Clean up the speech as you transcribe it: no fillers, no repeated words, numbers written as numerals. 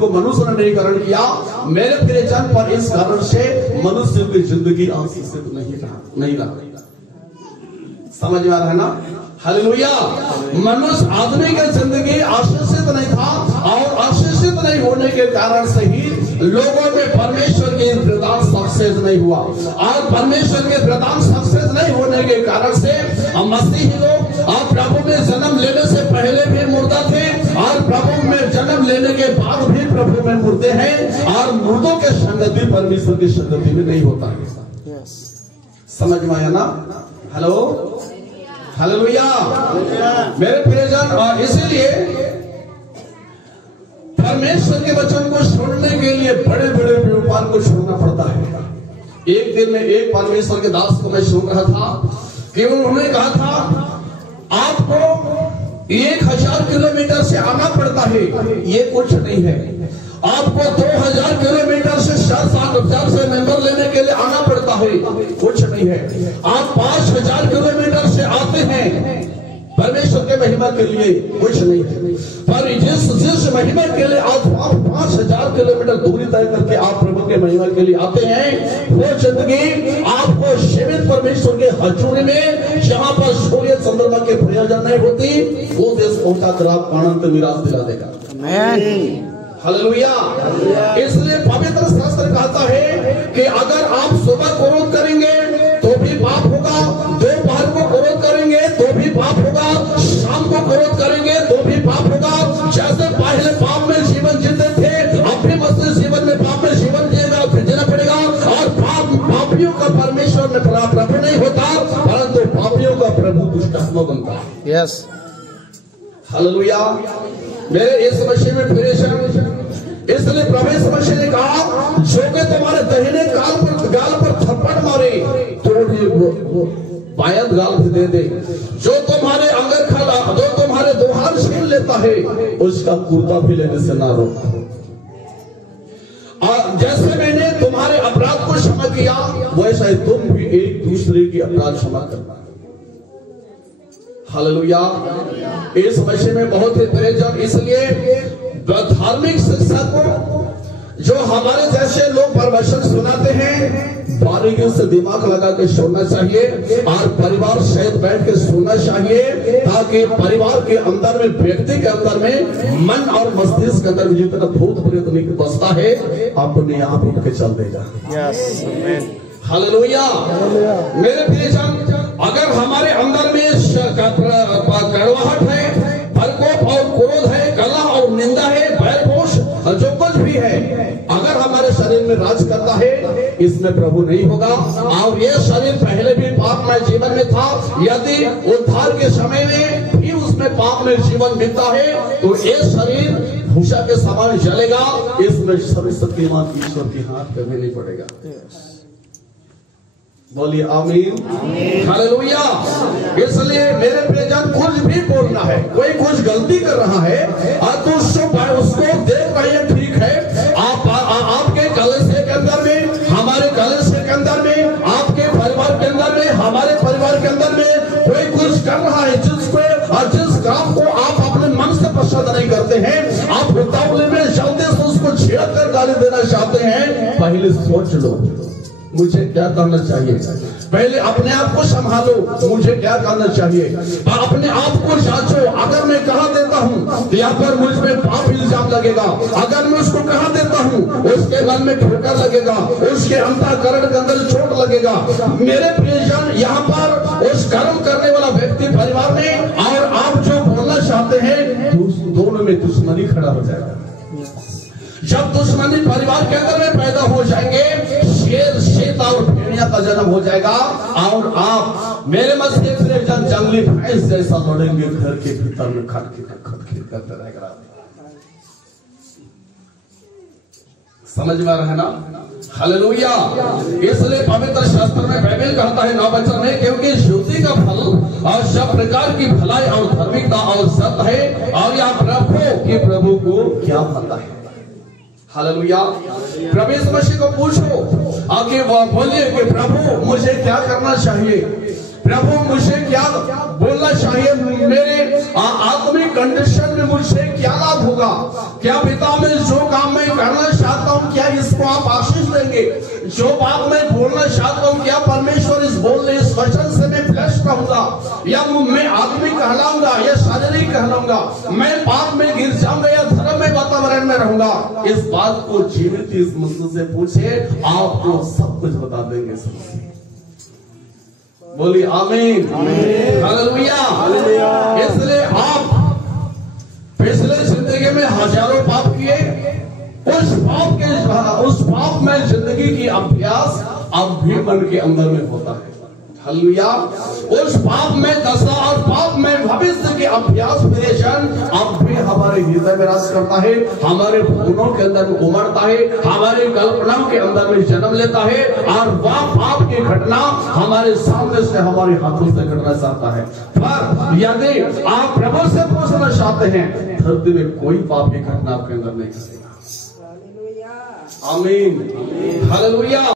को मनुष्य ने नहीं ग्रहण किया, मेरे प्रिय जन, पर इस कारण से मनुष्य की जिंदगी आशीषित नहीं रहा। समझ में आ रहा है ना? हालेलुया। मनुष्य आदमी की जिंदगी आशीषित नहीं था, और आशीषित नहीं होने के कारण से ही लोगों में परमेश्वर के प्रदान सक्सेस नहीं हुआ, और परमेश्वर के प्रदान सक्सेस नहीं होने के कारण से हम मसीही लोग और प्रभु में जन्म लेने से पहले भी मुर्दा थे, और प्रभु में जन्म लेने के बाद भी प्रभु में मुर्दे हैं, और मुर्दों के संगति परमेश्वर की संगति में नहीं होता है। समझ में आया ना? Hello, hallelujah. मेरे प्रियजन, और इसीलिए परमेश्वर के वचन को सुनने के लिए बड़े बड़े व्यापार को छोड़ना पड़ता है। एक दिन में एक परमेश्वर के दास को मैं सुन रहा था कि उन्होंने कहा था आपको 1000 किलोमीटर से आना पड़ता है, ये कुछ नहीं है। आपको 2000 किलोमीटर से 7,000 से मेंबर लेने के लिए आना पड़ता है, कुछ नहीं है। आप 5000 किलोमीटर से आते हैं परमेश्वर के महिमा के लिए, कुछ नहीं है। पर जिस महिमा के लिए आप 5000 किलोमीटर दूरी तय करके आप प्रभु के महिमा के लिए आते हैं, वो जिंदगी आपको सीमित परमेश्वर के हजूरी में, जहां पर सूर्य चंद्रमा के प्रयोजन नहीं होती, वो देश पहुंचा कर आप आनंद निराश दिला देगा। हालेलुया। इसलिए पवित्र शास्त्र कहता है कि अगर आप सुबह क्रोध करेंगे तो भी पाप होगा, दोपहर को क्रोध करेंगे तो भी पाप होगा, शाम को क्रोध करेंगे तो भी पाप होगा। जैसे पहले पाप में जीवन जीते थे, अब भी मसीह जीवन में पाप में जीवन जीना पड़ेगा। और पापियों का परमेश्वर में प्रभु नहीं होता, परंतु पापियों का प्रभु दुष्टात्मा बनता है। Yes, hallelujah. मेरे इस मसीह में प्रिय, इसलिए प्रभु यीशु मसीह ने कहा, जो कि तुम्हारे दाहिने गाल पर थप्पड़ मारे तो वो बायत गाल भी दे दे, जो तुम्हारे अंगरखाला, जो तुम्हारे दोहार छीन लेता है, उसका कुर्ता भी लेने से ना रोका। और जैसे मैंने तुम्हारे अपराध को क्षमा किया, वैसा ही तुम भी एक दूसरे की अपराध क्षमा करना। हालेलुया। इस विषय में बहुत ही प्रयोजन, इसलिए धार्मिक शिक्षा को जो हमारे जैसे लोग प्रवचन सुनाते हैं, बारीकी से दिमाग लगा के सुनना चाहिए, और परिवार सहित बैठ के सुनना चाहिए, ताकि परिवार के अंदर में, व्यक्ति के अंदर में, मन और मस्तिष्क के अंदर में जितना भूत प्रेत बसता है, अपने आप उठ के चल देगा। हालेलुया। मेरे प्रियजन, अगर हमारे अंदर में कड़वाहट है, प्रकोप और क्रोध है, कलह और निंदा है, बैरपोष, जो कुछ भी है, अगर हमारे शरीर में राज करता है, इसमें प्रभु नहीं होगा। और ये शरीर पहले भी पापमय जीवन में था, यदि उद्धार के समय में भी उसमें पापमय जीवन मिलता है, तो ये शरीर भूषा के समान जलेगा। इसमें सत्यवान ईश्वर के हाथ कभी नहीं पड़ेगा। बोलिए आमीन, हालेलुया। इसलिए मेरे प्रियजन, कुछ भी बोलना है, कोई कुछ गलती कर रहा है और तो उसको देख रहे हैं, ठीक है, आपके कलीसिया के अंदर में, हमारे कलीसिया के अंदर में, आपके परिवार के अंदर में, हमारे परिवार के अंदर में कोई कुछ कर रहा है, जिस काम को आप अपने मन से पसंद नहीं करते हैं, आप उतावले में जल्दी से उसको छेड़ कर गाली देना चाहते हैं, पहले सोच लो मुझे क्या करना चाहिए। पहले अपने आप को संभालो, मुझे क्या करना चाहिए। अपने आप को जांचो, अगर मैं कहा देता हूँ तो यहाँ पर मुझ में पाप इल्जाम लगेगा, अगर मैं उसको कहा देता हूँ उसके मन में ठोकर लगेगा, उसके अंतःकरण के अंदर चोट लगेगा। मेरे प्रियजन, यहाँ पर उस कर्म करने वाला व्यक्ति परिवार में और आप जो बोलना चाहते हैं, दोनों में दुश्मनी खड़ा हो जाएगा। जब दुश्मनी परिवार के अंदर में पैदा हो जाएंगे, शेर शेत और भेड़िया का जन्म हो जाएगा, और आप मेरे मसीह प्रियजन जंगली भैंस जैसा लड़ेंगे, घर के भीतर में खटखट करते रहेगा। समझ में आ रहा है ना? हालेलुया। इसलिए पवित्र शास्त्र में बाइबल कहता है 9 वचन में, क्योंकि ज्योति का फल और सब प्रकार की भलाई और धार्मिकता और सत्य है, और यह प्रभु को क्या पता है। हालेलुया। प्रभु यीशु मसीह को पूछो, आगे वो बोलिए कि प्रभु मुझे क्या करना चाहिए, प्रभु मुझे क्या बोलना चाहिए, मेरे आत्मिक कंडीशन में मुझे क्या लाभ होगा, क्या पिता में जो काम उसको आप आशीष देंगे। जो बात मैं बोलना चाहता हूँ, क्या परमेश्वर इस बोलने इस वचन से मैं ब्लेस्ड रहूंगा, या मैं आदमी कहलाऊंगा या शारीरिक कहलाऊंगा, मैं पाप में गिर जाऊंगा या धर्म में वातावरण में रहूंगा, इस बात को जीवित इस मनुष्य से पूछे, आपको सब कुछ बता देंगे। बोलिए आमीन, हालेलुया। इसलिए आप पिछले जिंदगी में हजारों पाप किए, उस पाप में जिंदगी की अभ्यास अब भी मन के अंदर में होता है। हालेलुया। उस पाप में दशा और पाप में भविष्य के अभ्यास विरेचन अब भी हमारे हृदय में राज करता है, हमारे भवनों के अंदर में उमड़ता है, हमारे कल्पनाओं के अंदर में जन्म लेता है, और वह पाप की घटना हमारे सामने से हमारे हाथों से घटना चाहता है। पर यदि आप प्रभु से पूछना चाहते हैं, धरती में कोई पाप की घटना आपके अंदर नहीं करेगा। आमीन, हालेलुया।